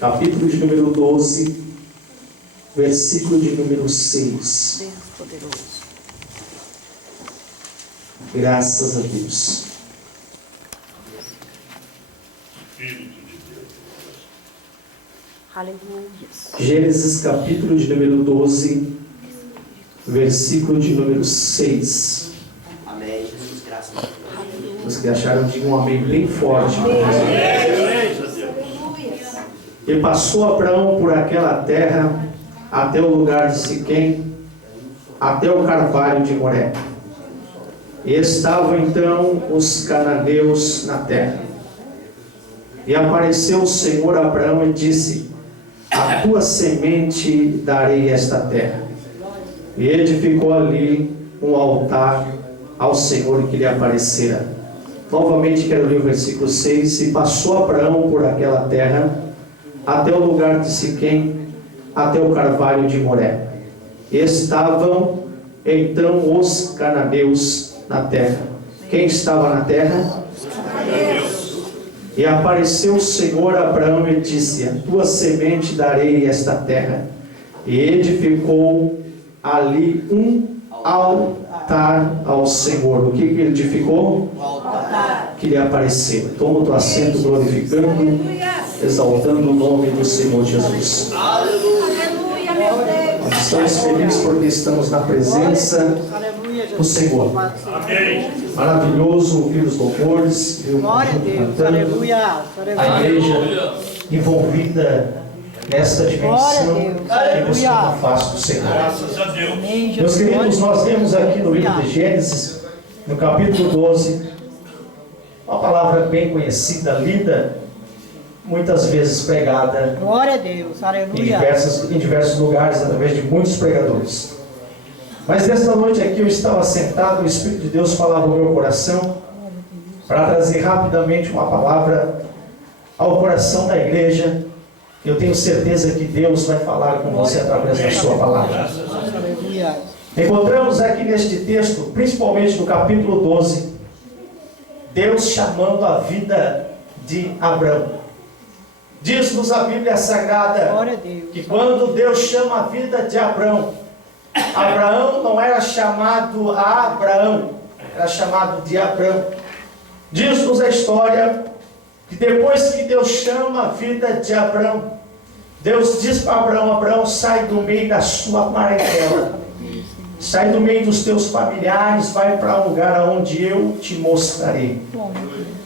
capítulo de número 12, versículo de número 6. Deus poderoso. Graças a Deus. Aleluia. Gênesis capítulo de número 12, versículo de número 6. Amém, Jesus, graças a Deus. Os que acharam de um amém bem forte. E passou Abraão por aquela terra até o lugar de Siquém, até o carvalho de Moré. E estavam então os cananeus na terra. E apareceu o Senhor a Abraão e disse: a tua semente darei esta terra. E edificou ali um altar ao Senhor que lhe aparecera. Novamente quero ler o versículo 6. E passou Abraão por aquela terra até o lugar de Siquém, até o carvalho de Moré. E estavam então os cananeus na terra. Quem estava na terra? E apareceu o Senhor a Abraão e disse: a tua semente darei esta terra. E edificou ali um altar ao Senhor. O que ele edificou? Altar. Que lhe apareceu. Toma o teu assento, glorificando, exaltando o nome do Senhor Jesus. Aleluia, meu Deus. Nós estamos felizes porque estamos na presença do Senhor. Amém. Maravilhoso ouvir os louvores, ver o Glória a conjunto Deus, cantando, aleluia, a igreja envolvida nesta dimensão Glória a Deus, que busca a face do Senhor. Graças a Deus. amém, Meus Jesus. queridos, nós temos aqui no livro de Gênesis, no capítulo 12, uma palavra bem conhecida, lida, muitas vezes pregada Glória a Deus, em aleluia. diversos lugares, através de muitos pregadores. Mas nesta noite aqui eu estava sentado, o Espírito de Deus falava no meu coração, para trazer rapidamente uma palavra ao coração da igreja. Eu tenho certeza que Deus vai falar com você através da sua palavra. Aleluia. Encontramos aqui neste texto, principalmente no capítulo 12, Deus chamando a vida de Abraão. Diz-nos a Bíblia Sagrada Glória a Deus. que quando Deus chama a vida de Abraão, Abraão não era chamado Abraão, era chamado de Abrão. Diz-nos a história que depois que Deus chama a vida de Abrão, Deus diz para Abraão: Abraão, sai do meio da sua parentela, sai do meio dos teus familiares, vai para um lugar onde eu te mostrarei.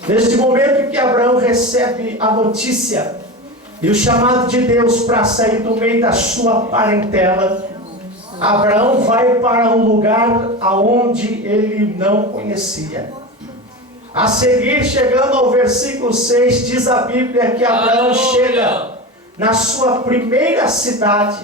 Neste momento que Abraão recebe a notícia e o chamado de Deus para sair do meio da sua parentela, Abraão vai para um lugar aonde ele não conhecia. A seguir, chegando ao versículo 6, diz a Bíblia que Abraão chega na sua primeira cidade,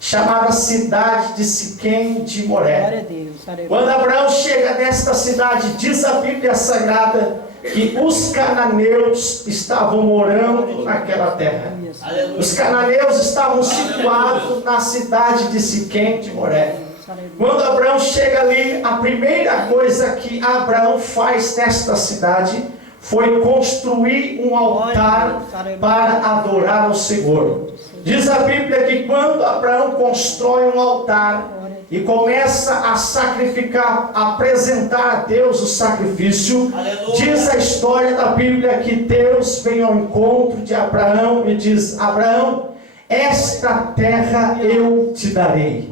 chamada cidade de Siquém de Moré. Glória a Deus, aleluia. Quando Abraão chega nesta cidade, diz a Bíblia Sagrada que os cananeus estavam morando naquela terra. Os cananeus estavam situados na cidade de Siquém de Moré. Quando Abraão chega ali, a primeira coisa que Abraão faz nesta cidade foi construir um altar para adorar ao Senhor. Diz a Bíblia que quando Abraão constrói um altar e começa a sacrificar, a apresentar a Deus o sacrifício, diz a história da Bíblia que Deus vem ao encontro de Abraão e diz: Abraão, esta terra eu te darei.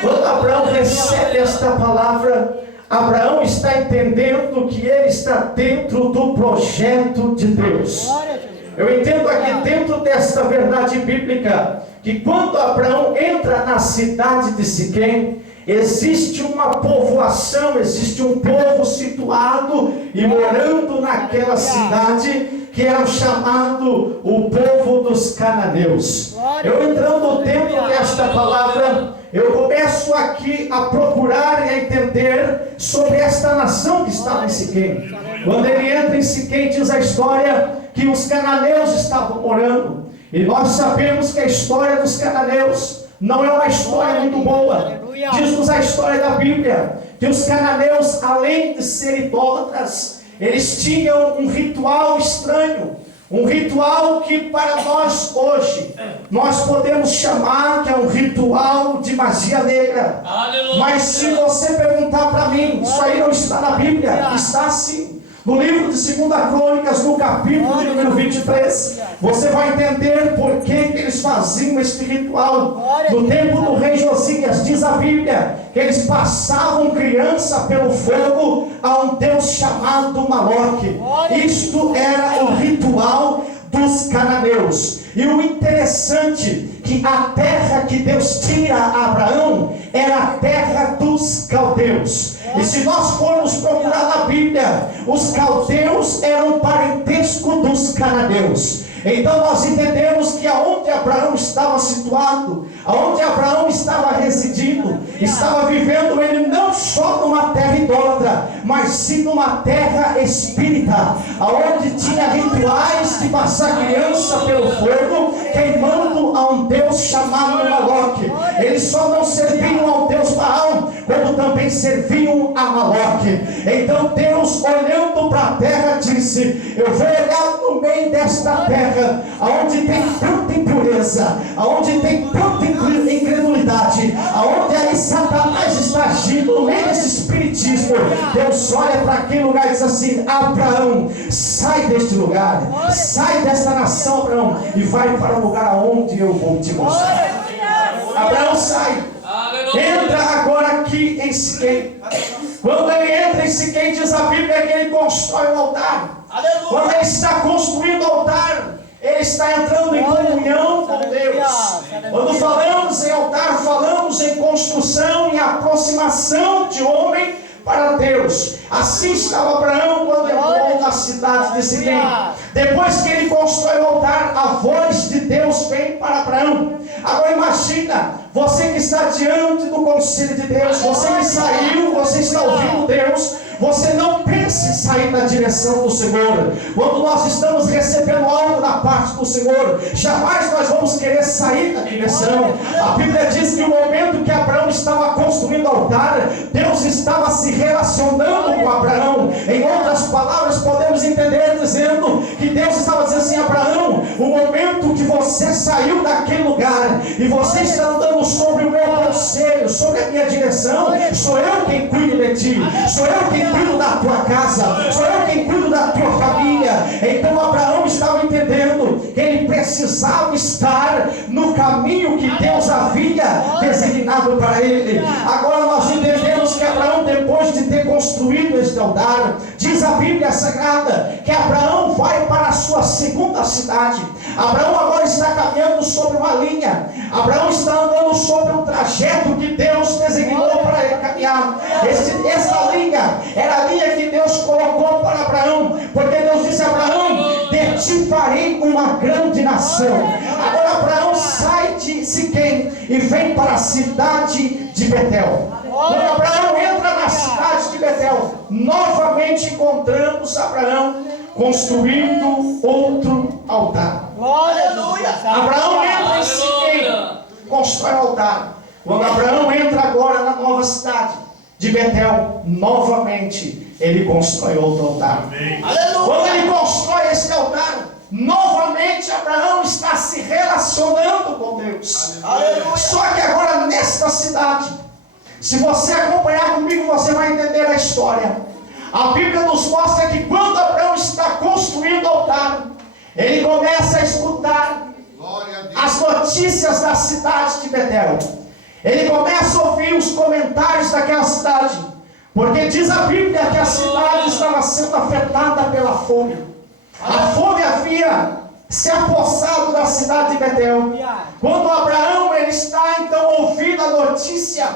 Quando Abraão recebe esta palavra, Abraão está entendendo que ele está dentro do projeto de Deus. Eu entendo aqui dentro desta verdade bíblica que quando Abraão entra na cidade de Siquém, existe uma povoação, existe um povo situado e morando naquela cidade, que era chamado o povo dos cananeus. Eu entrando dentro desta palavra, eu começo aqui a procurar e a entender sobre esta nação que estava em Siquém. Quando ele entra em Siquém, diz a história que os cananeus estavam morando. E nós sabemos que a história dos cananeus não é uma história muito boa. Diz-nos a história da Bíblia que os cananeus, além de serem idólatras, eles tinham um ritual estranho. Um ritual que para nós hoje, nós podemos chamar que é um ritual de magia negra. Aleluia. Mas se você perguntar para mim, isso aí não está na Bíblia. Está sim. No livro de 2 Crônicas, no capítulo de número 23, você vai entender por que eles faziam este ritual. No tempo do rei Josias, diz a Bíblia, que eles passavam criança pelo fogo a um Deus chamado Maloque. Isto era o ritual dos cananeus. E o interessante que a terra que Deus tinha a Abraão era a terra dos caldeus. E se nós formos procurar na Bíblia, os caldeus eram um parentesco dos cananeus. Então nós entendemos que aonde Abraão estava situado, aonde Abraão estava residindo, estava vivendo ele não só numa terra idólatra, mas sim numa terra espírita, aonde tinha rituais de passar criança pelo fogo, queimando a um Deus chamado Maloque. Eles só não serviam ao Deus Baal, como também serviam a Maloque. Então Deus, olhando para a terra, disse: eu vou olhar no meio desta terra, aonde tem tanta impureza, aonde tem tanta incredulidade, aonde aí Satanás está agindo no meio desse espiritismo. Deus olha para aquele lugar e diz assim: Abraão, sai deste lugar, sai desta nação, Abraão, e vai para o lugar aonde eu vou te mostrar. Abraão sai, entra agora aqui em Siquém. Quando ele entra em Siquém, diz a Bíblia que ele constrói um altar. Quando ele está construindo o altar, ele está entrando em comunhão com Deus. Quando falamos em altar, falamos em construção e aproximação de homem para Deus. Assim estava Abraão quando entrou na cidade de Siquém. Depois que ele constrói o altar, a voz de Deus vem para Abraão. Agora imagina, você que está diante do conselho de Deus, você que saiu, você está ouvindo Deus. Você não pense em sair da direção do Senhor. Quando nós estamos recebendo algo da parte do Senhor, jamais nós vamos querer sair da direção. A Bíblia diz que no momento que Abraão estava construindo o altar, Deus estava se relacionando com Abraão. Em outras palavras, podemos entender dizendo que Deus estava dizendo assim: Abraão, o momento que você saiu daquele lugar e você está andando sobre o meu conselho, sobre a minha direção, sou eu quem cuido de ti, sou eu quem cuido da tua casa, sou eu quem cuido da tua família. Então Abraão estava entendendo que ele precisava estar no caminho que Deus havia designado para ele. Agora nós entendemos que Abraão, depois de ter construído este altar, diz a Bíblia Sagrada que Abraão vai para a sua segunda cidade. Abraão agora está caminhando sobre uma linha. Abraão está andando sobre um trajeto que Deus designou para ele caminhar. Essa linha era a linha que Deus colocou para Abraão, porque Deus disse a Abraão: de ti farei uma grande nação. Agora Abraão sai de Siquém e vem para a cidade de Betel. Quando Abraão entra na cidade de Betel, novamente encontramos Abraão construindo outro altar. Abraão entra em Siquém, constrói o altar. Quando Abraão entra agora na nova cidade de Betel, novamente ele constrói outro altar. Quando ele constrói esse altar, novamente Abraão está se relacionando com Deus. Só que agora nesta cidade, se você acompanhar comigo, você vai entender a história. A Bíblia nos mostra que quando Abraão está construindo o altar, ele começa a escutar as notícias da cidade de Betel. Ele começa a ouvir os comentários daquela cidade, porque diz a Bíblia que a cidade estava sendo afetada pela fome. A fome havia se apossado da cidade de Betel. Quando Abraão ele está então ouvindo a notícia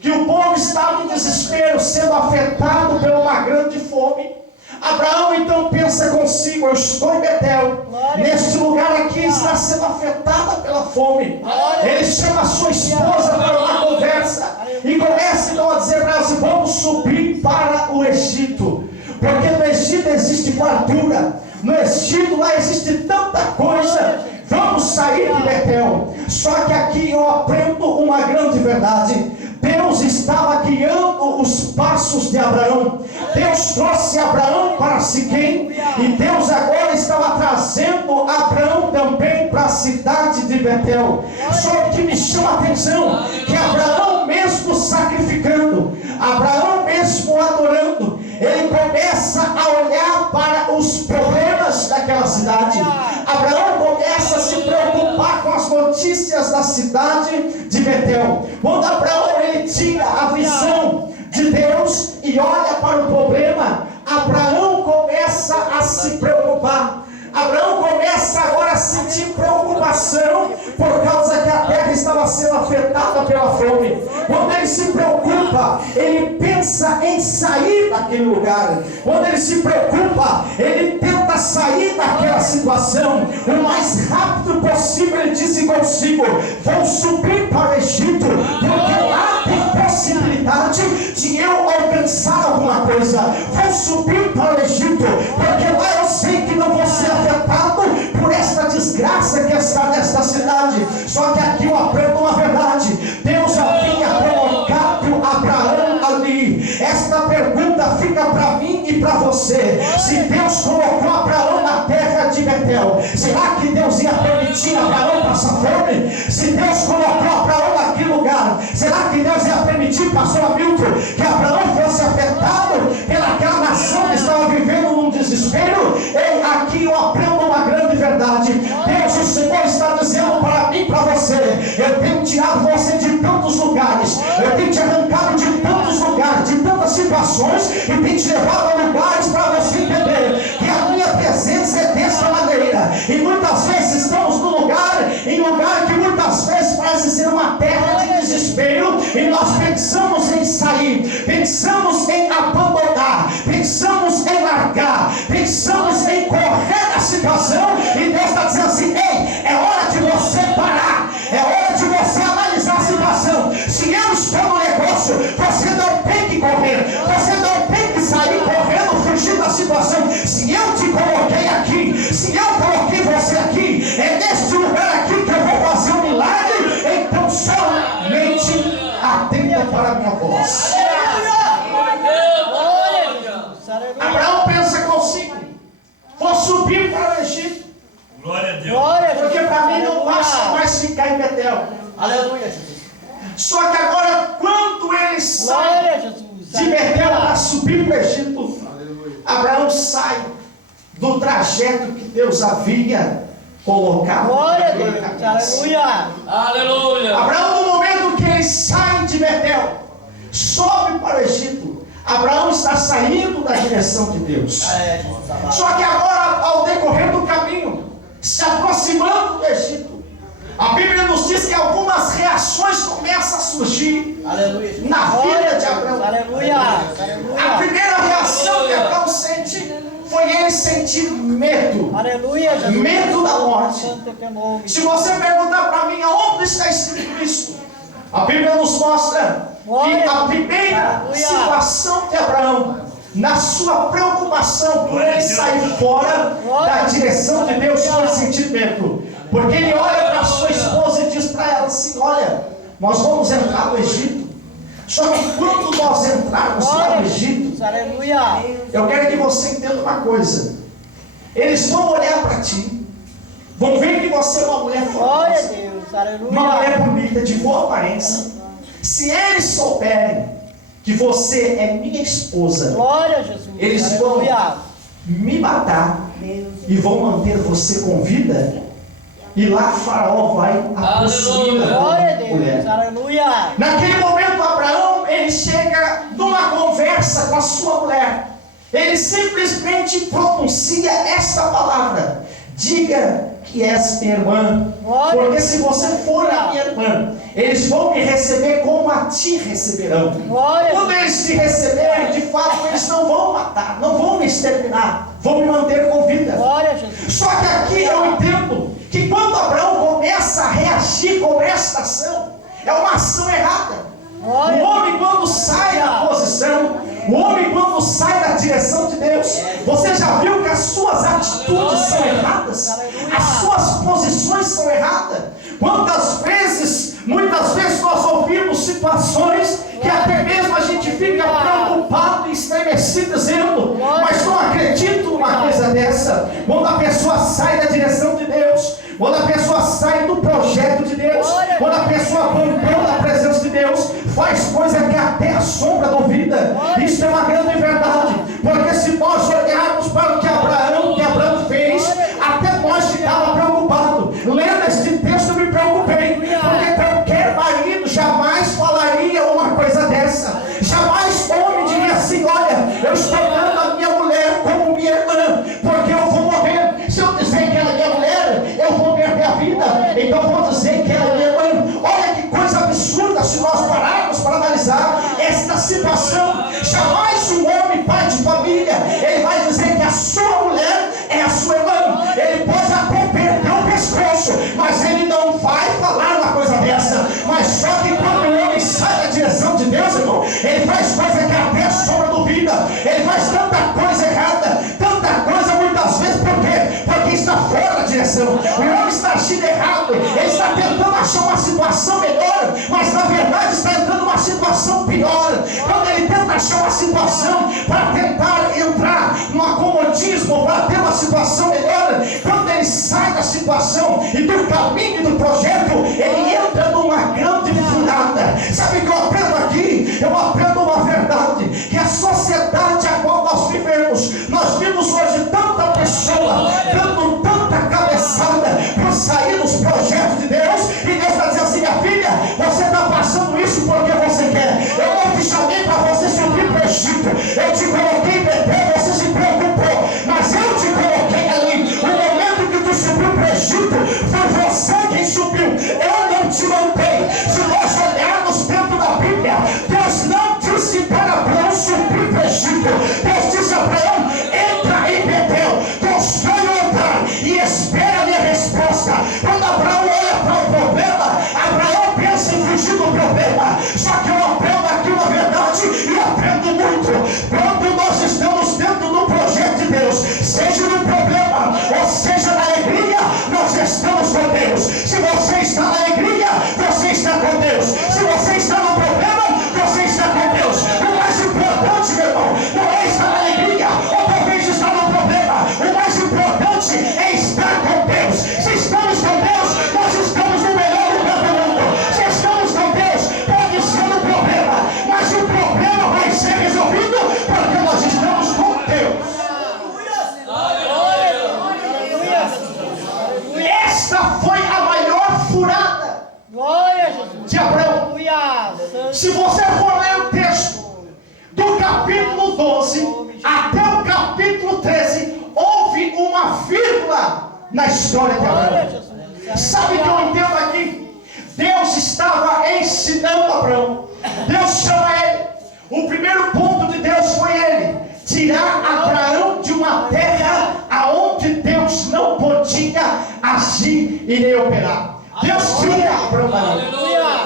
que o povo estava em desespero, sendo afetado por uma grande fome, Abraão então pensa consigo: eu estou em Betel, neste lugar aqui está sendo afetada pela fome. Ele chama a sua esposa para uma conversa e começa então a dizer para ela assim: vamos subir para o Egito, porque no Egito existe fartura, no Egito lá existe tanta coisa. Vamos sair de Betel. Só que aqui eu aprendo uma grande verdade: Deus Deus estava guiando os passos de Abraão. Deus trouxe Abraão para Siquém, e Deus agora estava trazendo Abraão também para a cidade de Betel. Só que me chama a atenção que Abraão mesmo sacrificando, Abraão mesmo adorando, ele começa a olhar para os problemas daquela cidade. Abraão começa a se preocupar com as notícias da cidade de Betel. Quando Abraão ele tira a visão de Deus e olha para o problema, Abraão começa a se preocupar. Abraão começa agora a sentir preocupação por causa que a terra estava sendo afetada pela fome. Quando ele se preocupa, ele pensa em sair daquele lugar. Quando ele se preocupa, ele tenta sair daquela situação o mais rápido possível. Ele disse consigo: vou subir para o Egito, porque lá tem possibilidade de eu alcançar alguma coisa. Vou subir para o Egito, porque lá eu sei que não vou ser afetado por esta desgraça que está nesta cidade. Só que aqui eu aprendo uma verdade: Deus havia colocado Abraão ali. Esta pergunta fica para mim e para você: se Deus colocou Abraão na terra de Betel, será que Deus ia permitir Abraão passar fome? Se Deus colocou Abraão naquele lugar, será que Deus ia permitir, pastor Hamilton, que Abraão fosse afetado pelaquela nação que estava vivendo num desespero? Ei, aqui eu aprendo uma grande verdade. Deus, o Senhor está dizendo para mim e para você: eu tenho tirado você de tantos lugares, eu tenho te arrancado de tantos lugares, de tantas situações, e tenho te levado a lugares para você entender que a minha presença é desta maneira. E muitas vezes estamos em lugar que muitas vezes parece ser uma terra de desespero, e nós pensamos em sair, pensamos em abandonar, pensamos em largar, pensamos em correr da situação, e Deus está dizendo assim: ei, é hora de você parar, é hora de você analisar a situação. Se eu estou no negócio, você não tem que correr, você não tem que sair correndo, fugindo da situação. Se eu te coloquei aqui, se eu coloquei você aqui, é neste lugar aqui que eu vou fazer um milagre. Então somente atenta para a minha voz. Abraão pensa consigo: vou subir para o Egito, Glória a Deus. porque para mim não basta mais ficar em Betel. Aleluia, Jesus. Só que agora, quando ele sai de Betel para subir para o Egito, Abraão sai do trajeto que Deus havia colocado. Glória a Deus. Aleluia. Aleluia. Abraão, no momento que ele sai de Betel, sobe para o Egito, Abraão está saindo da direção de Deus. Só que agora, ao decorrer do caminho, se aproximando do Egito, a Bíblia nos diz que algumas reações começam a surgir. Aleluia. Na vida de Abraão. Aleluia. A primeira reação que Abraão sente foi ele sentir medo. Aleluia. Medo da morte. Santo temor. Se você perguntar para mim aonde está escrito isso, a Bíblia nos mostra que a primeira situação de Abraão, na sua preocupação por ele sair fora da direção de Deus, foi sentir medo. Porque ele olha para sua esposa e diz para ela assim: olha, nós vamos entrar no Egito. Só que quando nós entrarmos lá no Egito, Aleluia. eu quero que você entenda uma coisa: eles vão olhar para ti, vão ver que você é uma mulher Glória a forte, Deus. Aleluia. uma mulher bonita, de boa aparência. Se eles souberem que você é minha esposa, Glória a Jesus. eles vão Aleluia. me matar e vão manter você com vida, e lá Faraó vai possuir Glória a a Deus. mulher. Aleluia. Naquele momento, Abraão, ele chega numa conversa com a sua mulher. Ele simplesmente pronuncia esta palavra: diga que és minha irmã, porque se você for a minha irmã, eles vão me receber como a ti receberão. Quando eles te receberem, de fato, eles não vão matar, não vão me exterminar, vão me manter com vida. Glória a Jesus. Só que aqui eu entendo que quando Abraão começa a reagir com esta ação, é uma ação errada. O homem, quando sai da posição, o homem, quando sai da direção de Deus, você já viu que as suas atitudes são erradas, as suas posições são erradas. Muitas vezes nós ouvimos situações que até mesmo a gente fica preocupado e estremecido, dizendo: mas não acredito numa coisa dessa. Quando a pessoa sai da direção de Deus, quando a pessoa sai do projeto de Deus, quando a pessoa abandona a presença de Deus, faz coisa que até a sombra duvida. Isso é uma grande verdade, porque se nós olharmos para o que Abraão fez, até nós ficávamos preocupados. Lendo este texto, eu me preocupei, porque qualquer marido jamais falaria uma coisa dessa. Jamais homem diria assim: olha, eu estou dando a minha mulher como minha irmã, porque eu vou morrer. Se eu dizer que ela é minha mulher, eu vou perder a vida, então eu vou dizer que ela é minha irmã. Olha que coisa absurda se nós pararmos para analisar esta situação. Jamais um homem, pai de família, ele vai dizer que a sua mulher é a sua irmã. Ele pode até perder o pescoço, mas ele não vai falar uma coisa dessa. Mas só que quando o homem sai da direção de Deus, irmão, ele faz coisa que até a sombra duvida. Ele faz tanta coisa errada, tanta coisa muitas vezes. Por quê? Porque está fora da direção. O homem está agindo errado, ele está tentando achar uma situação melhor, mas na verdade está entrando numa situação pior. Quando ele tenta achar uma situação para tentar entrar no acomodismo, para ter uma situação melhor, quando ele sai da situação e do caminho do projeto, ele entra numa grande furada. Sabe o que eu aprendo aqui? Eu aprendo uma verdade, que a sociedade a qual nós vivemos hoje tanta pessoa dando tanta cabeçada para sair dos projetos de Deus, e Deus está dizendo assim: minha filha, você está passando isso porque você quer. Eu não te chamei para você subir para o Egito, eu te coloquei em Betel, você se preocupou, mas eu te coloquei ali. O momento que tu subiu para o Egito, foi você quem subiu, eu não te mandei. Se nós olharmos dentro da Bíblia, Deus não disse para Abraão subir para o Egito. Deus disse a Abraão: entra em Betel. Deus vai entrar e espera a minha resposta. Quando Abraão olha para o problema, Abraão pensa em fugir do problema. Só que eu aprendo aqui uma verdade, e aprendo muito. Quando nós estamos dentro do projeto de Deus, seja no problema ou seja na alegria, nós estamos com Deus. Se você está na alegria, você está com Deus. Se você está no problema, você está com Deus. O mais importante, meu irmão, não é estar na alegria ou talvez estar no problema. O mais importante é estar com Deus. Se estamos com Deus, nós estamos no melhor lugar do mundo. Se estamos com Deus, pode ser no problema, mas o problema vai ser resolvido porque nós estamos com Deus. Esta foi a maior furada de Abraão. Se você for ler o texto do capítulo 12 até o capítulo 13, houve uma vírgula na história de Abraão. Sabe o que eu entendo aqui? Deus estava ensinando Abraão. Deus chama ele. O primeiro ponto de Deus foi ele tirar Abraão de uma terra aonde Deus não podia agir e nem operar. Deus tira Abraão dali.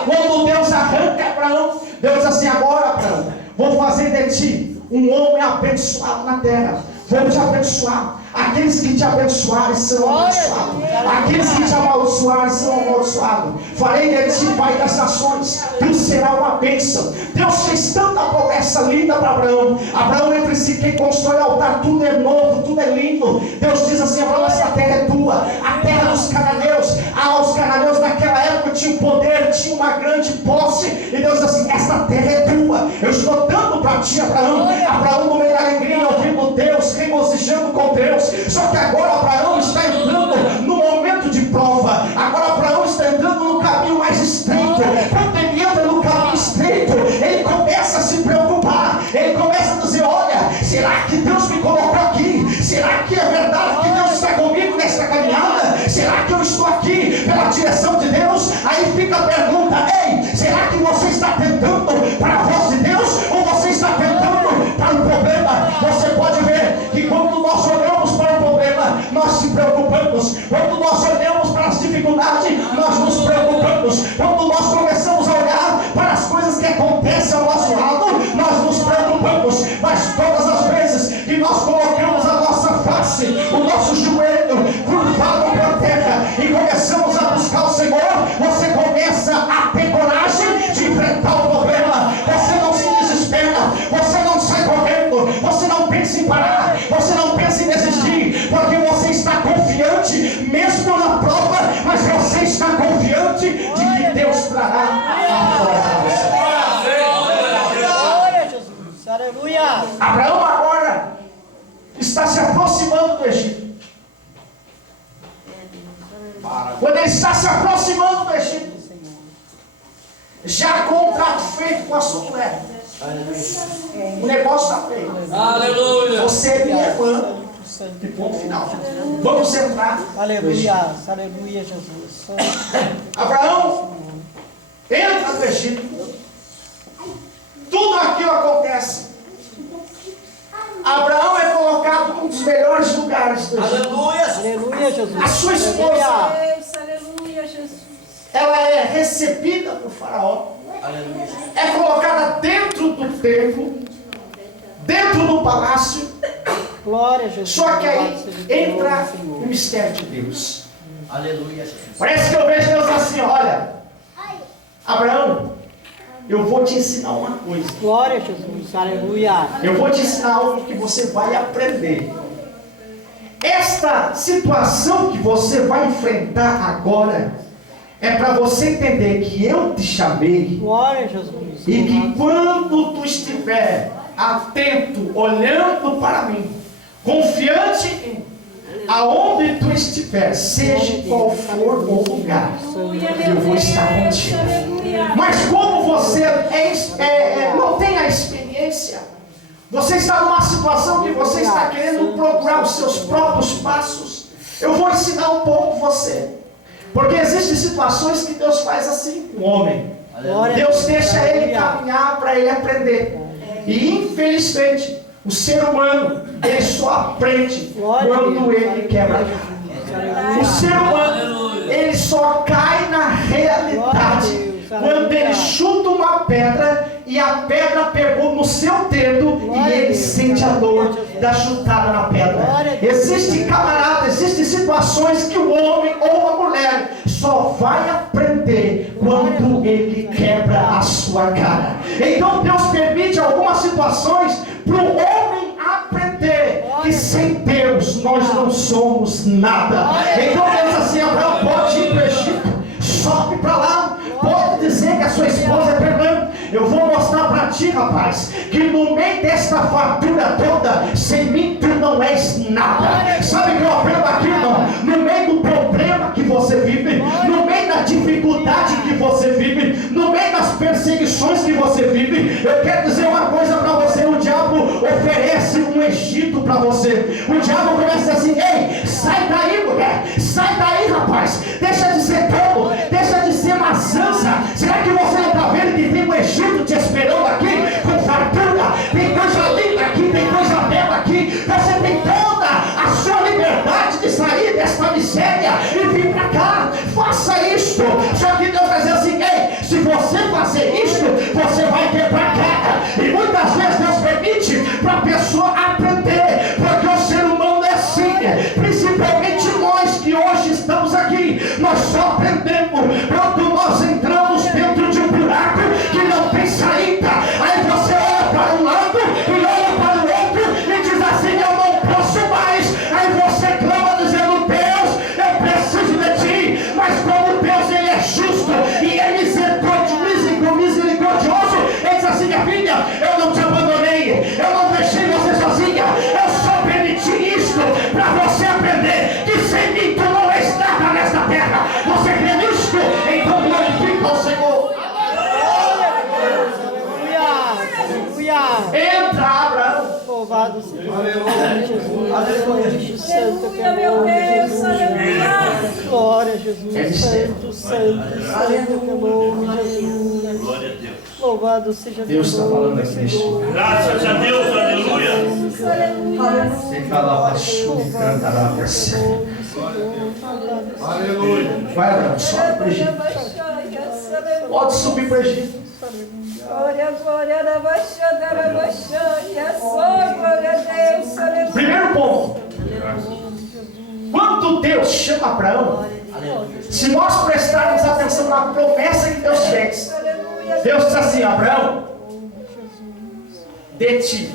Quando Deus arranca Abraão, Deus diz assim: agora, Abraão, vou fazer de ti um homem abençoado na terra. Vou te abençoar. Aqueles que te abençoarem serão abençoados. Aqueles que te amaldiçoarem serão amaldiçoados. Farei de ti pai das nações. Tu será uma bênção. Deus fez tanta promessa linda para Abraão. Abraão entre si, quem constrói altar, tudo é novo, tudo é lindo. Deus diz assim: Abraão, essa terra é tua. A terra dos cananeus. Os cananeus naquela época tinham poder, tinham uma grande posse. E Deus diz assim: esta terra é tua. Eu estou dando para ti, Abraão. Abraão no meio da alegria, ouvindo Deus, regozijando com Deus. Só que agora Abraão está entrando no momento de prova. Agora Abraão está entrando no caminho mais estreito. Quando ele entra no caminho estreito, ele começa a se preocupar. Ele começa a dizer: olha, será que Deus me colocou aqui? Será que é verdade que Deus está comigo nesta caminhada? Será que eu estou aqui pela direção de Deus? Aí fica a pergunta: ei, será que você está tentando para a voz de Deus ou você está tentando para o problema? Você pode ver que quando nós olhamos para o problema, nós se preocupamos. Quando nós olhamos para as dificuldades, nós nos preocupamos. Quando nós começamos a olhar para as coisas que acontecem ao nosso lado, nós nos preocupamos. Mas todas as vezes que nós colocamos a nossa face, o nosso joelho curvado para a terra e começamos a buscar o Senhor, você começa a ter coragem de enfrentar o problema. Você não mesmo na prova, mas você está confiante de que Deus trará a prova. Glória a Jesus. Aleluia. Abraão agora está se aproximando do Egito. Quando ele está se aproximando do Egito, já contrato feito com a sua mulher. O negócio está feito. Aleluia. Você é minha irmã. E ponto final. Vamos entrar. Aleluia. Aleluia, Jesus. Abraão entra no Egito. Tudo aquilo acontece. Abraão é colocado num dos melhores lugares do Egito. Aleluia. Aleluia, Jesus. A sua esposa, Deus, aleluia, Jesus. ela é recebida por Faraó. Aleluia. É colocada dentro do templo, dentro do palácio. Glória a Jesus. Só que aí Louvado seja o teu entra nome, o Senhor. mistério de Deus. Aleluia. Parece que eu vejo Deus assim: olha, Abraão, eu vou te ensinar uma coisa. Glória a Jesus. Aleluia. Eu vou te ensinar algo que você vai aprender. Esta situação que você vai enfrentar agora é para você entender que eu te chamei Glória a Jesus. e que quando tu estiver atento, olhando para mim, confiante em aonde tu estiver, seja qual for o lugar, eu vou estar contigo. Mas como você não tem a experiência, você está numa situação que você está querendo procurar os seus próprios passos, eu vou ensinar um pouco você. Porque existem situações que Deus faz assim com o homem. Deus deixa ele caminhar para ele aprender. E infelizmente, o ser humano, ele só aprende quando ele quebra a cara. O ser humano, ele só cai na realidade quando ele chuta uma pedra e a pedra pegou no seu dedo e ele sente a dor da chutada na pedra. Existem camaradas, existem situações que o homem ou a mulher só vai aprender quando ele quebra a sua cara. Então Deus permite algumas situações para o homem aprender que sem Deus nós não somos nada. Então Deus assim: Abraão, pode ir para o Egito, sobe para lá, pode dizer que a sua esposa é Fernanda. Eu vou mostrar para ti, rapaz, que no meio desta fartura toda, sem mim tu não és nada. Sabe o que eu aprendo aqui, irmão? No meio do problema que você vive, no meio da dificuldade que você vive, no meio das perseguições que você vive, eu quero dizer uma coisa para você: o diabo oferece um Egito para você. O diabo começa assim: ei, sai daí, mulher, sai daí, rapaz, deixa de ser tolo, deixa de ser maçança. Será que você não está vendo que tem um Egito te esperando aqui com fartura? Tem coisa linda aqui, tem coisa bela aqui. Você tem toda a sua liberdade de sair desta miséria e vir para cá. Faça isto. Só que Deus vai dizer assim: ei, se você fazer isto, você vai quebrar a cara. E muitas vezes Deus permite para a pessoa aprender, porque o ser humano é assim. Principalmente nós que hoje estamos aqui, nós só aprendemos quando nós entramos dentro de um buraco que não tem saída. Aí você olha para um lado e olha para o outro e diz assim: eu não posso mais. Aí você clama dizendo: Deus, eu preciso de ti. Mas como Deus, ele é justo e é misericordioso, ele diz assim: minha filha, eu não te abandonei, eu não deixei você sozinha, eu só permiti isto para você aprender que sem mim tu não és nada nesta terra. Você crê nisto? Então glorifica o Senhor. Entra, Abraão. Louvado seja o nome de Jesus. Aleluia. Santo que é o Meu nome de Deus, Jesus. aleluia. Glória a Jesus. Santo, santo, santo que é o nome de Jesus. Glória a Deus. Louvado seja Deus está o falando nome aqui de neste Jesus. Graças a Deus, aleluia. Aleluia. Você fala a chuva e canta lá para cima. Aleluia. Vai, Abraão, sobe para o Egito. Pode subir para o Egito. Glória, glória, arabaxada, arabaxada, só glória a Deus, aleluia. Primeiro ponto: quando Deus chama Abraão, se nós prestarmos atenção na promessa que Deus fez, Aleluia. Deus diz assim: Abraão, de ti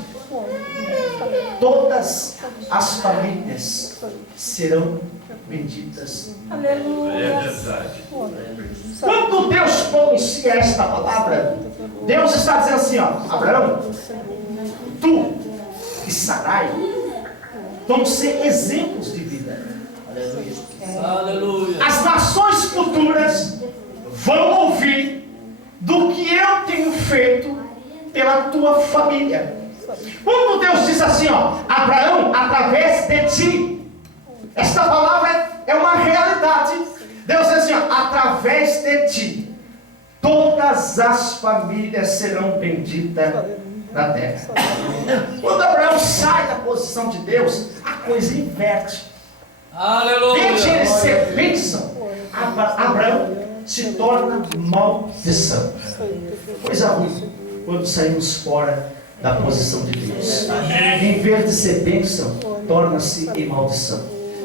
todas as famílias serão benditas. Aleluia. Quando Deus pronuncia esta palavra, Deus está dizendo assim, ó, Abraão, tu e Sarai vão ser exemplos de vida. Aleluia. As nações futuras vão ouvir do que eu tenho feito pela tua família. Quando Deus diz assim, ó, Abraão, através de ti, esta palavra é uma realidade. Deus diz assim, ó, através de ti, todas as famílias serão benditas na terra. Quando Abraão sai da posição de Deus, a coisa inverte. Aleluia. Em vez de ele ser bênção, Abraão se torna maldição. Coisa ruim quando saímos fora da posição de Deus. Em vez de ser bênção, torna-se em maldição.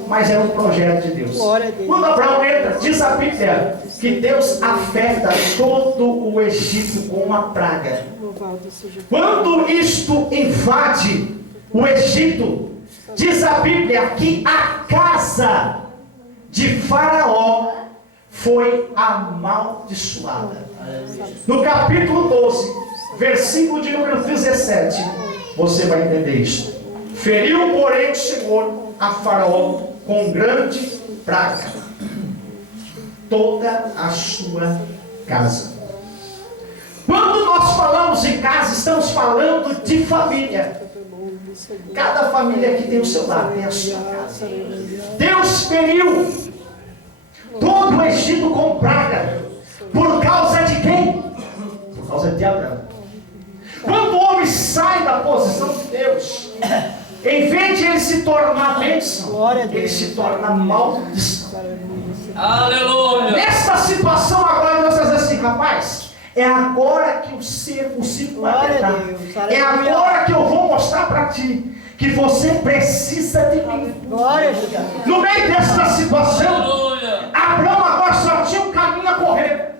Mas é um projeto de Deus. Quando Abraão entra, diz a Bíblia que Deus afeta todo o Egito com uma praga. Quando isto invade o Egito, diz a Bíblia que a casa de Faraó foi amaldiçoada. No capítulo 12, versículo de número 17, você vai entender isso. Feriu, porém, o Senhor a Faraó com grande praga toda a sua casa. Quando nós falamos em casa, estamos falando de família. Cada família aqui tem o seu lar, tem a sua casa. Deus feriu todo o Egito com praga. Por causa de quem? Por causa de Abraão. Quando o homem sai da posição de Deus, em vez de ele se tornar bênção, ele se torna maldição. Aleluia. Nesta situação agora, Deus está dizendo assim, rapaz, é agora que o ciclo vai apertar. É agora que eu vou mostrar para ti que você precisa de mim. No meio desta situação, Abraão agora só tinha um caminho a correr.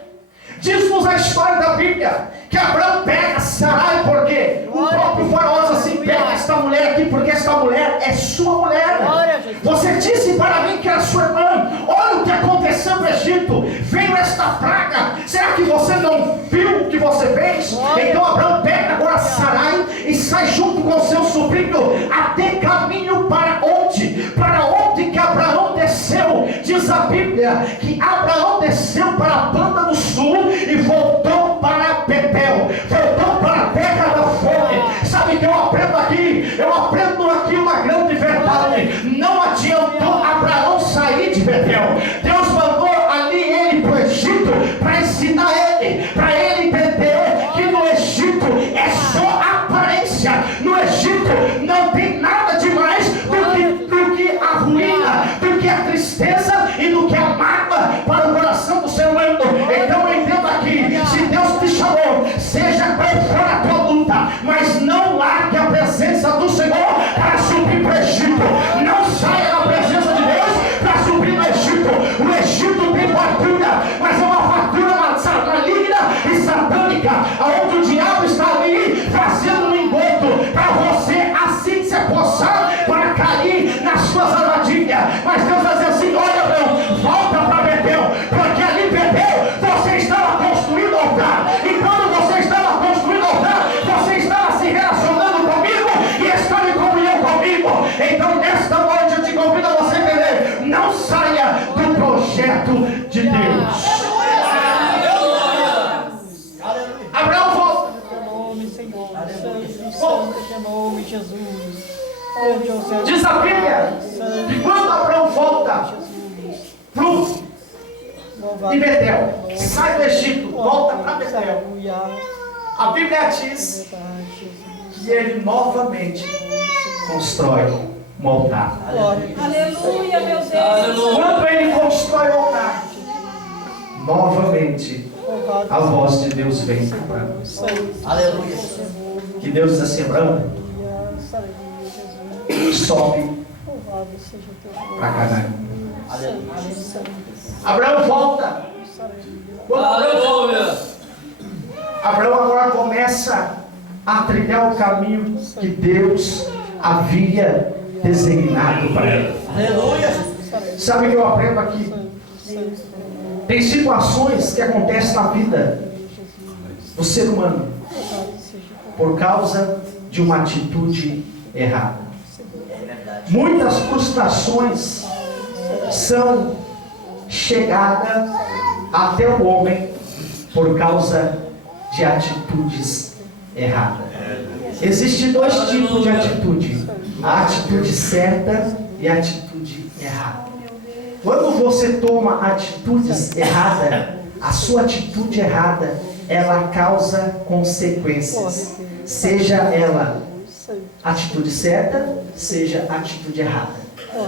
Diz-nos a história da Bíblia que Abraão pega Sarai, porque o próprio faraó diz assim, pega esta mulher aqui, porque esta mulher é sua mulher. Você disse para mim que era sua irmã. Olha o que aconteceu no Egito. Veio esta praga. Será que você não viu o que você fez? Então Abraão pega agora Sarai e sai junto com seu sobrinho até caminho para onde? Para onde que Abraão desceu? Diz a Bíblia que Abraão desceu para a banda do sul e voltou para Betel, voltou para a terra da fome. Sabe o que eu aprendo aqui? Eu aprendo aqui uma grande verdade. Não adiantou Abraão sair de Betel. Deus mandou ali ele para o Egito para ensinar ele, para ele entender que no Egito é só aparência. No Egito não tem nada de mais do que a ruína, do que a tristeza e do que a mágoa para o coração do ser humano. Então eu entendo aqui, se Deus te chamou, seja qual for a tua luta, mas não largue a presença do Senhor para subir para o Egito. Não saia da presença de Deus para subir no Egito. O Egito tem fartura, mas é uma fartura maligna e satânica, onde o diabo está ali fazendo um engodo para você assim se apossar para cair nas suas armadilhas. Mas Deus vai dizer assim, olha Abraão, volta para Betel, porque ali em Betel você estava construindo altar, e quando você estava construindo altar, você estava se relacionando comigo e estava em comunhão comigo. Então nesta noite eu te convido a você entender, não saia do projeto de Deus. Abraão volta. Diz a Bíblia que quando Abraão volta de Betel, sai do Egito, volta para Betel, a Bíblia diz que ele novamente constrói um altar. Aleluia, meu Deus. Quando ele constrói o altar, novamente a voz de Deus vem para Abraão. Aleluia. Que Deus diz assim, Abraão, sobe para Canaã. Abraão volta. Quando Abraão agora começa a trilhar o caminho que Deus havia designado para ele. Aleluia. Sabe o que eu aprendo aqui? Tem situações que acontecem na vida do ser humano por causa de uma atitude errada. Muitas frustrações são chegadas até o homem por causa de atitudes erradas. Existem dois tipos de atitude: a atitude certa e a atitude errada. Quando você toma atitudes erradas, a sua atitude errada, ela causa consequências. Seja ela atitude certa, seja atitude errada.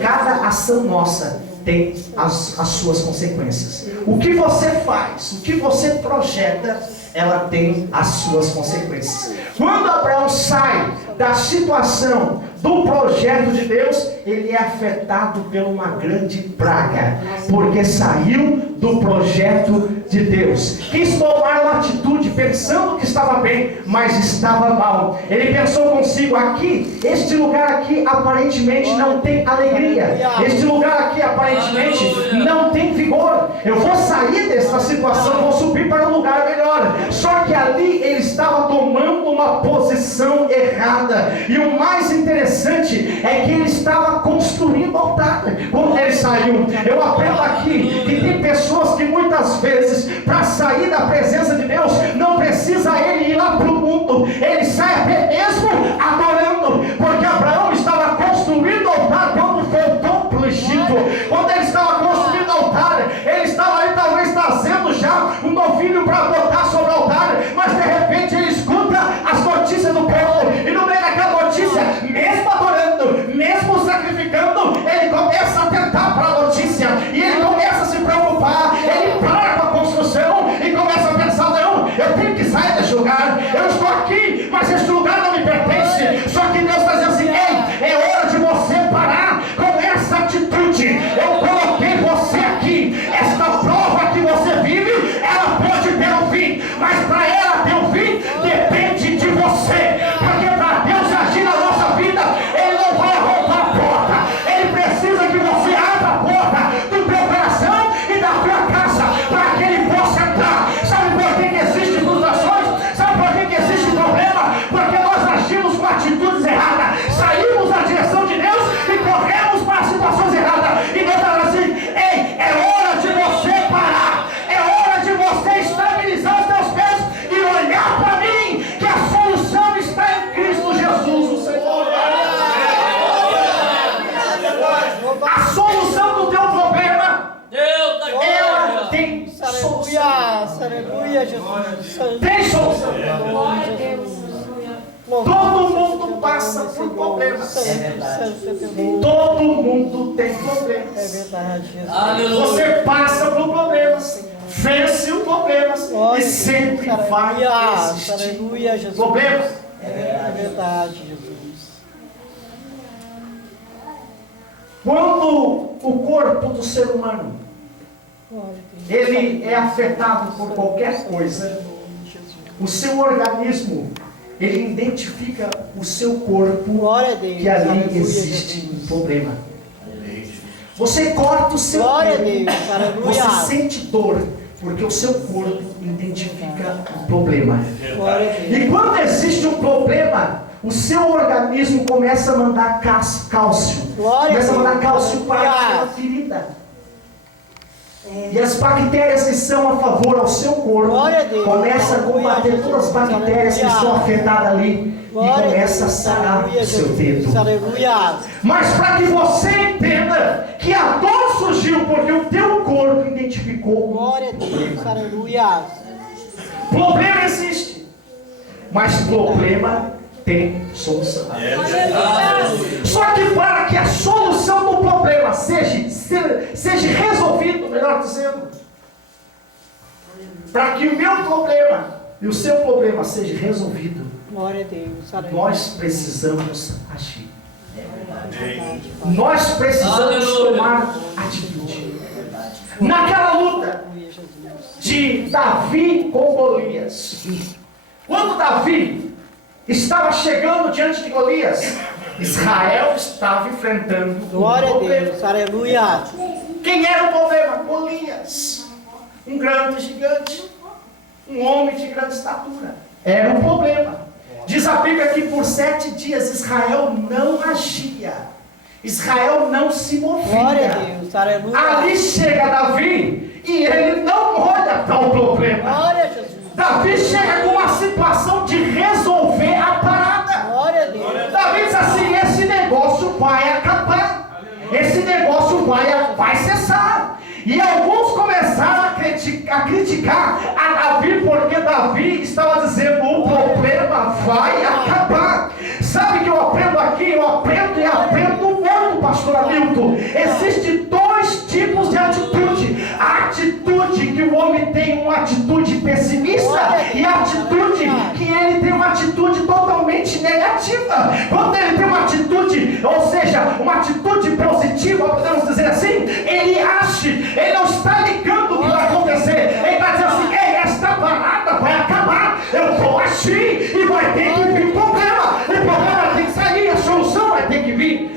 Cada ação nossa tem as suas consequências. O que você faz, o que você projeta, ela tem as suas consequências. Quando Abraão sai da situação do projeto de Deus, ele é afetado por uma grande praga, porque saiu do projeto de Deus. Quis tomar uma atitude pensando que estava bem, mas estava mal. Ele pensou consigo: aqui, este lugar aqui aparentemente não tem alegria, este lugar aqui aparentemente não tem vigor. Eu vou sair dessa situação, vou subir para um lugar melhor. Só que ali ele estava tomando uma posição errada. E o mais interessante é que ele estava construindo altar quando ele saiu. Eu aprendo aqui que tem pessoas que muitas vezes, para sair da presença de Deus, não precisa ele ir lá para o mundo, ele sai até mesmo adorando, porque Abraão estava construindo altar quando voltou para o Egito. Quando ele estava construindo altar, ele estava ali talvez trazendo já um novilho para botar sobre o altar, mas de repente ele escuta as notícias do povo, e no meio daquela notícia, mesmo adorando, mesmo sacrificando, ele começa a atentar para a notícia, e ele começa a se preocupar, ele para com a construção e começa a pensar: não, eu tenho que sair desse lugar, eu estou aqui, mas este lugar não me pertence. Só que Deus está dizendo assim: ei, é hora de você parar com essa atitude. Eu coloquei você aqui, esta prova que você vive, ela pode ter um fim, mas para ela ter um fim, depende de você, porque para Deus agir na nossa vida, Ele não vai arrombar a porta, Ele precisa que você abra a porta do teu coração e da tua casa, para que Ele possa entrar. Sabe por que existem frustrações? Sabe por que existe problema? Porque nós agimos com atitudes erradas, saímos da direção de Deus e corremos para situações erradas, e Deus está assim: ei, é hora de você parar, é hora de você estabilizar os teus pés e olhar para mim, que a solução está em Cristo Jesus, o Senhor. A solução do teu problema, ela tem solução. Aleluia, Jesus. Tem solução. Todo mundo passa por problemas. Todo mundo tem problemas. É verdade, Jesus. Você passa por problemas, vence os problemas, e sempre vai existir Aleluia, Jesus. problemas. É verdade, Jesus. Quando o corpo do ser humano ele é afetado por qualquer coisa, o seu organismo, ele identifica o seu corpo, Glória a Deus. que ali Aleluia, existe Jesus. um problema. Você corta o seu Glória a corpo, Deus. Aleluia. você sente dor, porque o seu corpo identifica um problema. Glória a Deus. E quando existe um problema, o seu organismo começa a mandar cálcio. Glória Começa a a Deus. mandar cálcio para aquela ferida. E as bactérias que são a favor ao seu corpo Glória a Deus. começam a combater Aleluia, todas as bactérias que aleluia. estão afetadas ali, Glória e a começa a Deus. sarar Aleluia, o seu Jesus. dedo. Aleluia. Mas para que você entenda que a dor surgiu porque o teu corpo identificou um Glória a Deus. problema. Aleluia. Problema existe, mas problema tem solução. Só que para que a solução do problema seja resolvido, melhor dizendo, para que o meu problema e o seu problema seja resolvido, Glória a Deus. Aleluia. nós precisamos agir. Verdade. Nós precisamos Aleluia. tomar atitude. Naquela luta Aleluia, Jesus. de Davi com Golias, quando Davi estava chegando diante de Golias, Israel estava enfrentando um Glória a problema. Deus. Aleluia. Quem era o problema? Golias, um grande gigante, um homem de grande estatura. Era um problema. Diz a Bíblia que por 7 dias Israel não agia, Israel não se movia. Glória a Deus, aleluia. Ali chega Davi e ele não olha para o problema. Glória a Jesus. Davi chega com uma situação de resolver a parada. Glória a Deus. Davi diz assim: esse negócio vai acabar, esse negócio vai cessar. E alguns começaram a criticar a Davi, porque Davi estava dizendo: o problema vai acabar. Sabe o que eu aprendo aqui? Eu aprendo e aprendo muito, pastor Hamilton. Existem 2 tipos de atitude. A atitude que o homem tem uma atitude pessimista, e a atitude que ele tem uma atitude totalmente negativa. Quando ele tem uma atitude, ou seja, uma atitude positiva, podemos dizer assim, ele age, ele não está ligando o que vai acontecer, ele está dizendo assim: ei, esta parada vai acabar, eu vou agir e vai ter que vir problema, o problema tem que sair, a solução vai ter que vir.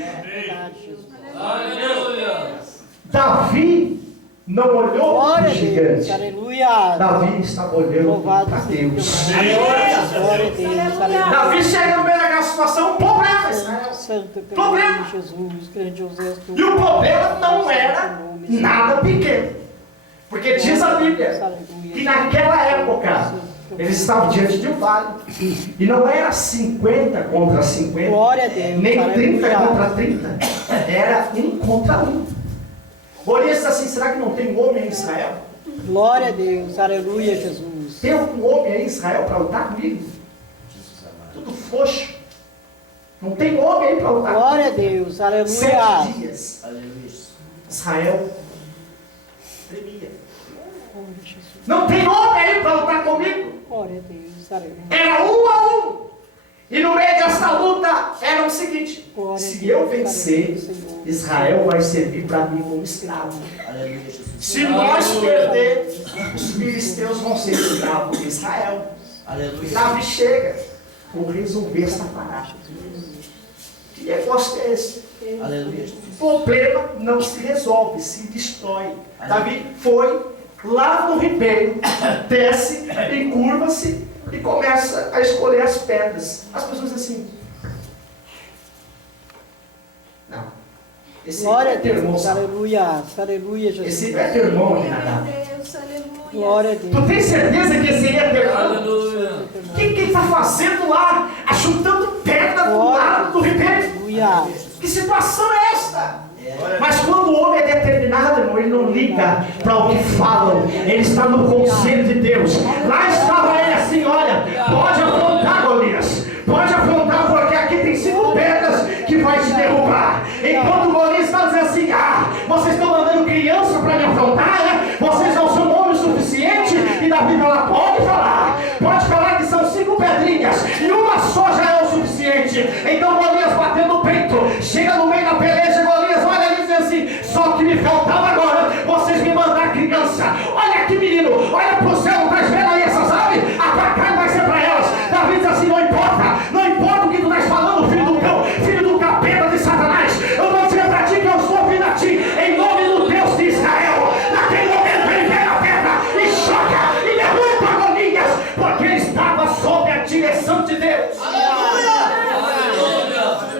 Aleluia. Davi não olhou Glória para a o Deus, gigante, aleluia. Davi estava olhando Louvado para seja Deus. Glória a Deus, aleluia. Davi chega no meio daquela situação, um problema, Israel. Santo pelo Problema. nome de Jesus, grandioso és tu. E o problema não era nada pequeno, porque diz a Bíblia que naquela época eles estavam diante de um vale, e não era 50 contra 50, Glória a Deus, nem 30 aleluia. contra 30, era 1 contra 1. Golias disse assim: será que não tem um homem em Israel? Glória a Deus, aleluia, Jesus. Tem algum homem aí em Israel para lutar comigo? Tudo frouxo. Não tem homem aí para lutar. Glória a Deus, aleluia. 7 dias. Israel tremia. Não tem homem aí para lutar comigo. Glória a Deus, aleluia. Era 1 a 1. E no meio dessa luta era o seguinte: Glória a se Deus, eu vencer, aleluia, Senhor. Israel vai servir para mim como escravo. Aleluia, Jesus. Se nós perder, os filisteus vão ser escravos de Israel. Aleluia. Davi chega, vou resolver essa parada. Que negócio é esse? Aleluia, Jesus. O problema não se resolve, se destrói. Davi foi lá no ribeiro, desce, encurva-se e começa a escolher as pedras. As pessoas dizem assim: não, esse Glória a é teu irmão, Deus, sabe? aleluia, aleluia, Jesus. Esse é teu irmão, Aminadab. Deus, aleluia. Glória a Tu Deus. tem certeza que esse é teu irmão? Aleluia. O que ele está fazendo lá? Achutando pedra do lado do ribeiro. Aleluia. Que situação é esta? Mas quando o homem é determinado, irmão, ele não liga para o que falam. Ele está no conselho de Deus. Lá estava ele assim: olha, pode afrontar, Golias. Pode afrontar, porque aqui tem 5 pedras que vai te derrubar. Enquanto o Golias está dizendo assim: ah, vocês estão mandando criança para me afrontar, né? Vocês não são homem o suficiente. E Davi fala: pode falar que são 5 pedrinhas e uma só já é o suficiente. Então Golias batendo o peito, chega no meio da peleja. Golias olha ali e diz assim: só que me faltava agora vocês me mandar criança. Olha aqui, menino, olha pro céu, tá vendo aí essas aves? A tua carne vai ser para elas. Davi diz assim: não importa o que tu estás falando, filho do cão, filho do capeta de Satanás. Eu vou dizer para ti que eu estou vindo a ti em nome do Deus de Israel. Naquele momento ele pega a pedra e choca e derruba Golias, porque ele estava sob a direção de Deus.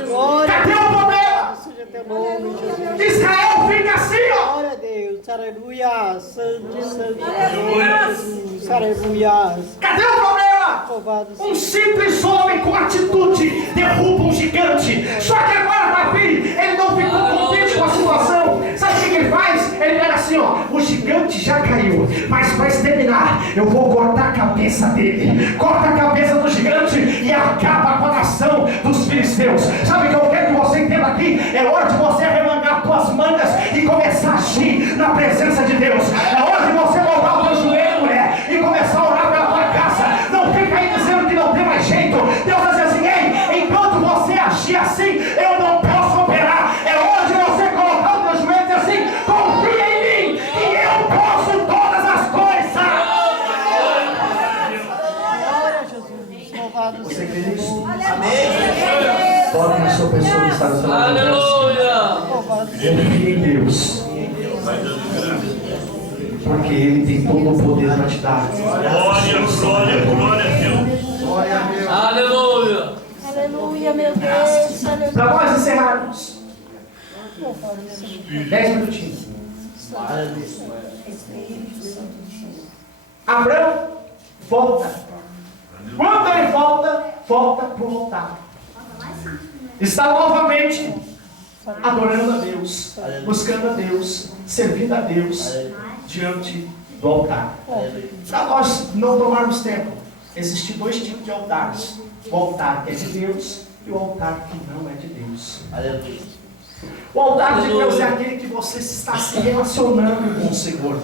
Glória Cadê o problema? seja teu nome, Jesus. Israel fica assim, ó. Glória a Deus, aleluia. Santo, santo, aleluia, Jesus. Aleluia. Cadê o problema? Louvado Um seja. simples homem com atitude derruba um gigante. Só que agora Davi, ele não ficou contente com a situação. Sabe o que ele faz? Ele pega assim, ó: o gigante já caiu, mas para exterminar, eu vou cortar a cabeça dele. Corta a cabeça do gigante e acaba com a nação dos filisteus. Sabe o que eu quero que você entenda aqui? É hora de você arremangar tuas mangas e começar a agir na presença de Deus. É hora de você dobrar o teu joelho, mulher, e começar a orar pela tua casa. Não fica aí dizendo que não tem mais jeito. Deus vai dizer assim: ei, enquanto você agir assim, eu não posso operar. É hora de você colocar o teu joelho e dizer assim: confia em mim, que eu posso todas as coisas. Glória a Jesus. Louvado Você seja crê teu nisso? nome. Toque na sua pessoa que está no seu lado. Aleluia. Louvado Confie em Deus. Porque Ele tem todo o poder para te dar. Glória a Deus. Aleluia. Aleluia, meu Deus. Aleluia. Para nós encerrarmos, 10 minutinhos. Abraão volta. Quando ele volta, volta para o altar. Está novamente adorando a Deus, buscando a Deus, servindo a Deus diante do altar. Para nós não tomarmos tempo, existem dois tipos de altares: o altar que é de Deus e o altar que não é de Deus. O altar de Deus é aquele que você está se relacionando com o Senhor.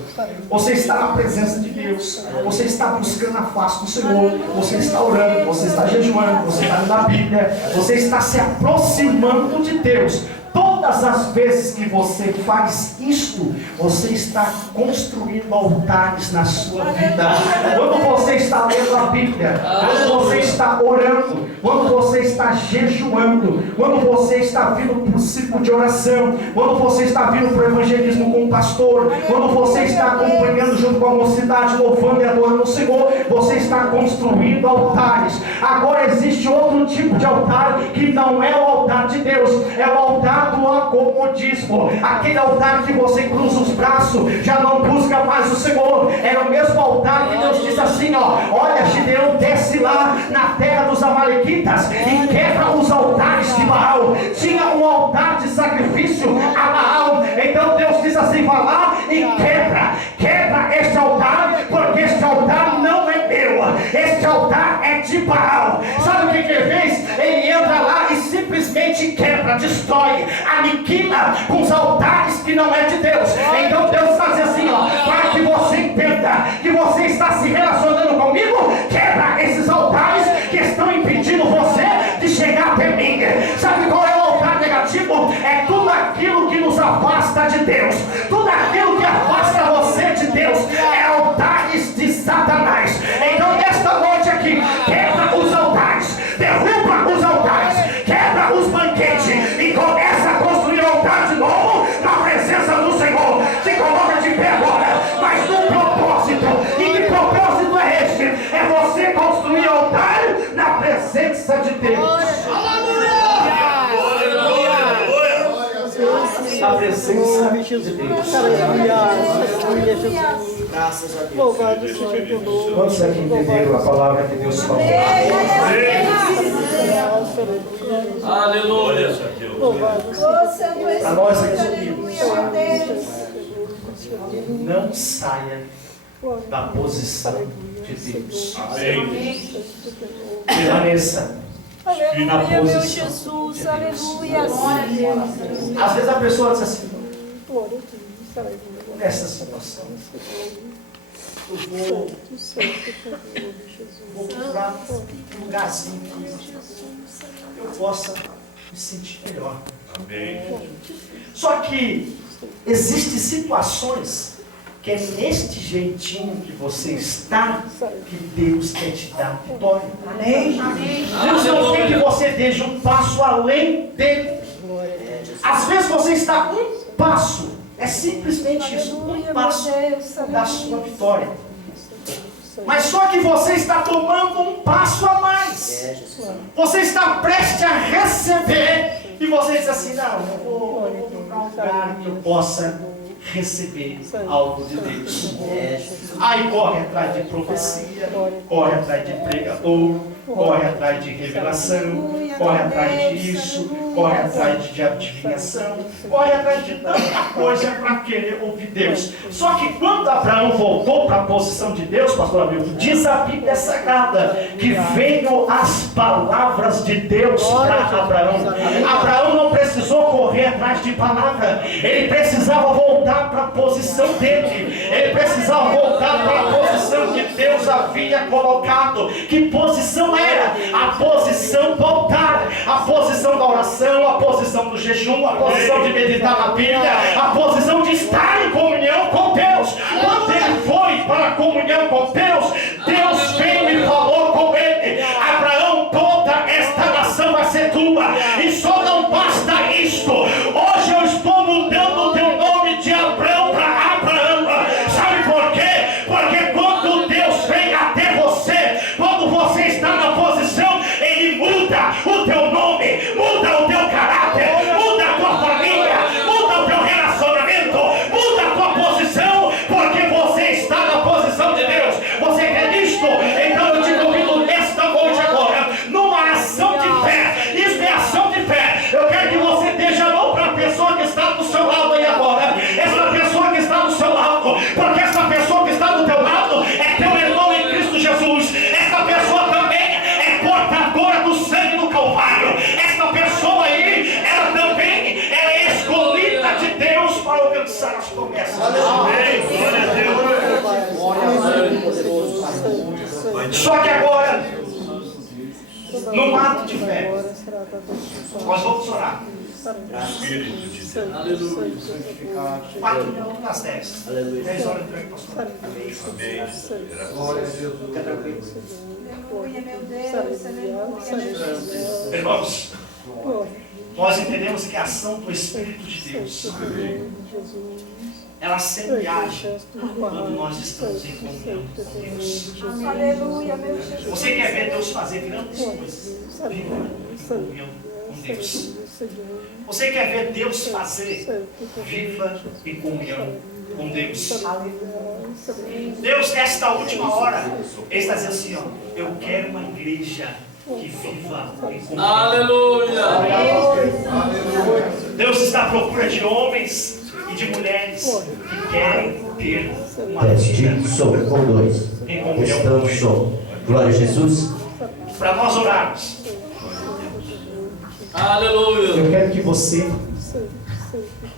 Você está na presença de Deus. Você está buscando a face do Senhor. Você está orando, você está jejuando, você está lendo a Bíblia. Você está se aproximando de Deus. Todas as vezes que você faz isto, você está construindo altares na sua vida. Quando você está lendo a Bíblia, quando você está orando, quando você está jejuando, quando você está vindo para o círculo de oração, quando você está vindo para o evangelismo com o pastor, quando você está acompanhando junto com a mocidade, louvando e adorando o Senhor, você está construindo altares. Agora existe outro tipo de altar que não é o altar de Deus, é o altar do acomodismo. Aquele altar que você cruza os braços, já não busca mais o Senhor. Era o mesmo altar que Deus disse assim, olha, Gideão, desce lá na terra dos amalequitas e quebra os altares de Baal. Tinha um altar de sacrifício a Baal. Então Deus diz assim, vai lá e quebra este altar, porque este altar não é meu, este altar é de Baal. Sabe o que ele fez? Ele entra lá e simplesmente quebra, destrói, aniquila com os altares que não é de Deus. Então Deus faz assim, para que você entenda que você está se relacionando comigo, quebra esses altares que estão impedindo você de chegar até mim. Sabe qual é o altar negativo? É tudo aquilo que nos afasta de Deus, tudo aquilo que afasta você de Deus, é altares de Satanás. Então nesta noite aqui, quebra os altares, derruba os altares, quebra os banquetes e começa a construir o altar de novo na presença do Senhor. Se coloca de pé agora, mas no propósito. E que propósito é este? É você construir altar na presença de Deus. Na presença de Deus. Graças a Deus. Louvado seja teu nome. Quantos aqui entenderam a palavra que Deus falou? Aleluia. Para nós aqui, não saia da posição de Deus. Permaneça na Aleluia, meu posição Jesus. de Deus. Aleluia. Às vezes a pessoa diz assim, nessa situação, eu vou procurar um lugarzinho que eu possa me sentir melhor. Só que existem situações que é neste jeitinho que você está que Deus quer te dar vitória. Deus não quer que você dê um passo além dele. Às vezes você está um passo, é simplesmente isso, um passo da sua vitória. Mas só que você está tomando um passo a mais. Você está prestes a receber e você diz assim, não, eu vou procurar um lugar que eu possa receber algo de Deus. Aí corre atrás de profecia, corre atrás de pregador, corre atrás de revelação, corre atrás disso, corre atrás de adivinhação, corre atrás de tanta coisa para querer ouvir Deus. Só que quando Abraão voltou para a posição de Deus, pastor Hamilton, diz a Bíblia Sagrada que veio as palavras de Deus para Abraão. Abraão não precisou correr atrás de palavra, ele precisava voltar para a posição dele, ele precisava voltar para a posição que Deus havia colocado. Que posição era? A posição do altar, a posição da oração, a posição do jejum, a posição de meditar na Bíblia, a posição de estar em comunhão com Deus. Quando ele foi para a comunhão com Deus, Deus veio e falou com ele: Abraão, toda esta nação vai ser tua. E só não basta isto. Hoje eu estou mudando o teu nome de Abraão para Só que agora, num ato de fé, nós vamos orar. Espírito de Deus. Aleluia. 4 minutos nas 10. 10 horas entregue para pastor. Amém. Aleluia, meu Deus. Aleluia. Irmãos, nós entendemos que a ação do Espírito de Deus, ela sempre age quando nós estamos em comunhão com Deus. Aleluia, meu Jesus. Você quer ver Deus fazer grandes coisas? Viva em comunhão com Deus. Você quer ver Deus fazer? Viva em comunhão com Deus. Deus, nesta última hora, Ele está dizendo assim, ó, eu quero uma igreja que viva em comunhão. Aleluia. Deus está à procura de homens e de mulheres que querem ter uma vida Teste, som, 1, 2. em comunhão com Testando Ele. som. Glória a Jesus. Para nós orarmos, Aleluia. eu quero que você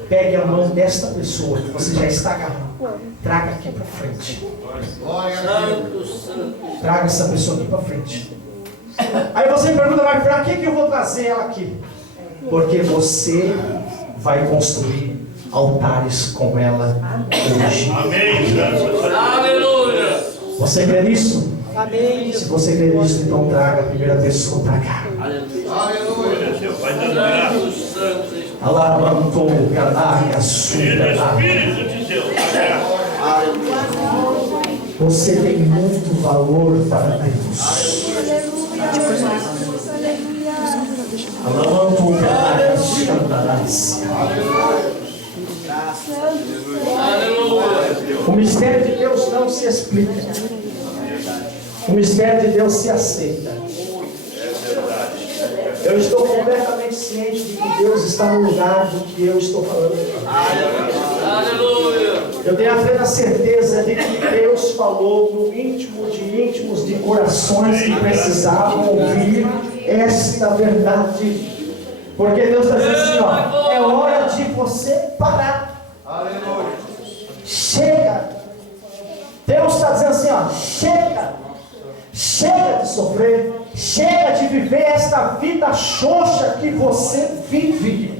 pegue a mão desta pessoa que você já está agarrando, traga aqui para frente. Santo, santo. Traga essa pessoa aqui para frente. Aí você pergunta, mas para que eu vou trazer ela aqui? Porque você vai construir altares com ela hoje. Amém, Jesus. Aleluia. Você crê nisso? Amém. Se você crê nisso, então traga a primeira pessoa para cá. Glória a Deus. Vai dando graça. Santo, santo. Alabanto, canaca, suga. Espírito de Deus. Você tem muito valor para Deus. Aleluia, meu Jesus. Aleluia. Alabanto, canaca, suga. Aleluia. O mistério de Deus não se explica. O mistério de Deus se aceita. Eu estou completamente ciente de que Deus está no lugar do que eu estou falando. Aleluia. Eu tenho a plena certeza de que Deus falou no íntimo de íntimos de corações que precisavam ouvir esta verdade. Porque Deus está dizendo assim, ó, é hora de você parar. Chega. Deus está dizendo assim, ó, chega. Chega de sofrer, chega de viver esta vida xoxa que você vive.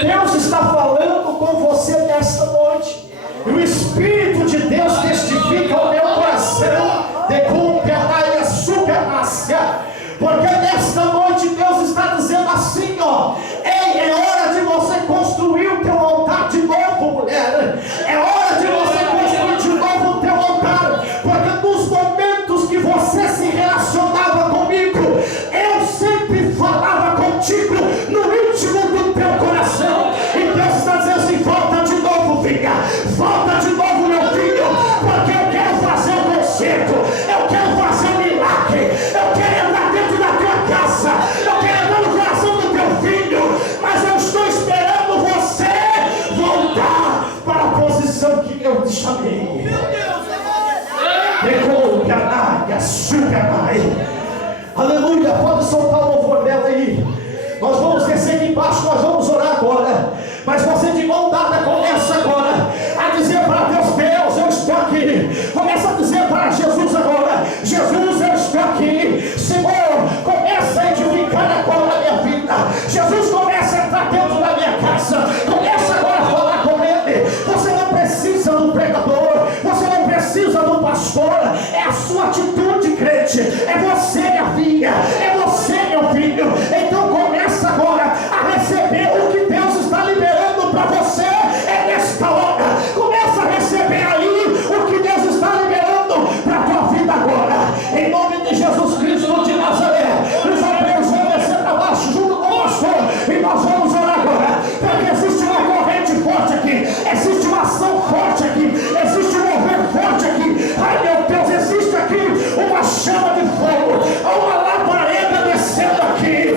Deus está falando com você nesta noite. E o Espírito de Deus testifica ao meu coração de cumprir a supernácia. Porque nesta noite Deus está dizendo assim, ó, ei, é hora de você construir o teu altar de novo, mulher. É hora de você construir de novo o teu altar. Porque nos momentos que você se relacionava comigo, eu sempre falava contigo no íntimo do teu coração. E Deus está dizendo assim, volta de novo, filha. Volta de novo, meu filho. Porque eu quero fazer um concerto. Eu quero fazer um milagre. Eu quero entrar dentro da tua casa. Eu quero entrar no coração do teu filho. Mas eu estou esperando você voltar para a posição que eu te chamei. Aleluia, pode soltar o louvor dela aí. Nós vamos descer aqui embaixo, nós vamos orar agora. Mas você de mão dada começa agora a dizer para Deus, Deus, eu estou aqui. Começa a dizer para Jesus agora, Jesus, eu estou aqui. Senhor, começa a edificar agora a minha vida. Jesus, começa a entrar dentro da minha casa. Começa agora a falar com Ele. Você não precisa do pregador, você não precisa do pastor. É a sua atitude, crente. É você, minha filha. É você, meu filho. Então começa agora a receber o que Deus está liberando para você. É nesta hora. Começa a receber aí o que Deus está liberando para a tua vida agora. Em nome de Jesus Cristo de Nazaré. Os obreiros vão descer para baixo junto com o pastor. E nós vamos orar agora. Porque existe uma corrente forte aqui. Existe uma ação forte aqui. Existe um mover forte aqui. Ai meu Deus, existe aqui uma chama de fogo. Uma labareda descendo aqui.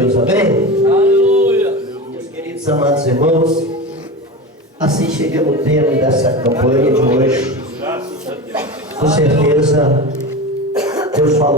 Deus, amém? Aleluia. Meus queridos amados irmãos, assim chegamos ao termo dessa campanha de hoje. Graças a Deus. Com certeza, Deus falou.